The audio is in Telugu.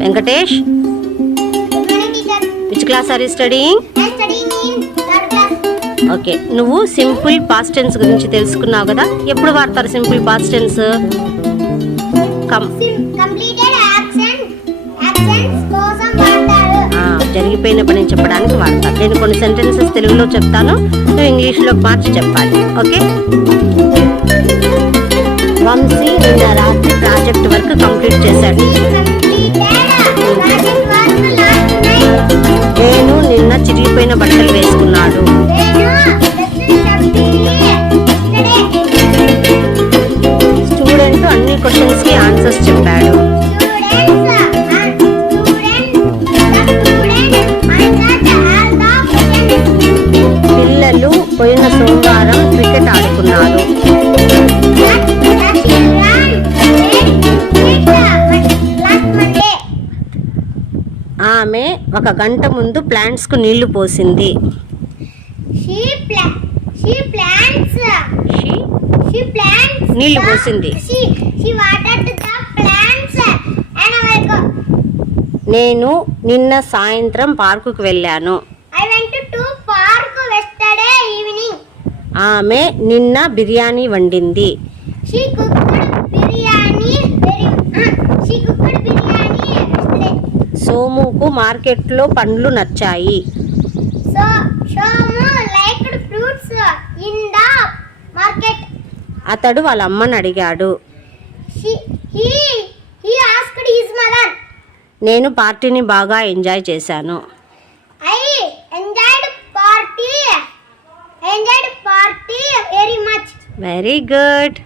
Venkatesh, which class are you studying? Okay, నువ్వు సింపుల్ పాస్ట్ టెన్స్ గురించి తెలుసుకున్నావు కదా. ఎప్పుడు వాడతారు సింపుల్ పాస్ట్ టెన్స్? జరిగిపోయిన పని చెప్పడానికి వాడతారు. నేను కొన్ని సెంటెన్సెస్ తెలుగులో చెప్తాను, నువ్వు ఇంగ్లీష్లో మార్చి చెప్పాలి. ఓకే. వంశీ నిన్న రాత్రి ప్రాజెక్ట్ వర్క్ కంప్లీట్ చేశాడు. నేను నిన్న చిరిగిపోయిన బట్టలు వేసుకున్నాడు. స్టూడెంట్ అన్ని క్వశ్చన్స్ కి ఆన్సర్స్ చెప్పాడు. పిల్లలు పోయిన సోమవారం క్రికెట్ ఆడుకున్నారు. ఆమె 1 గంట ముందు ప్లాంట్స్ కు నీళ్లు పోసింది. నీళ్లు పోసింది. నేను నిన్న సాయంత్రం పార్కుకు వెళ్ళాను. ఆమె నిన్న బిర్యానీ వండింది. సోముకు మార్కెట్లో పండ్లు నచ్చాయి. అతడు వాళ్ళ అమ్మని అడిగాడు. నేను పార్టీని బాగా ఎంజాయ్ చేశాను. Very good.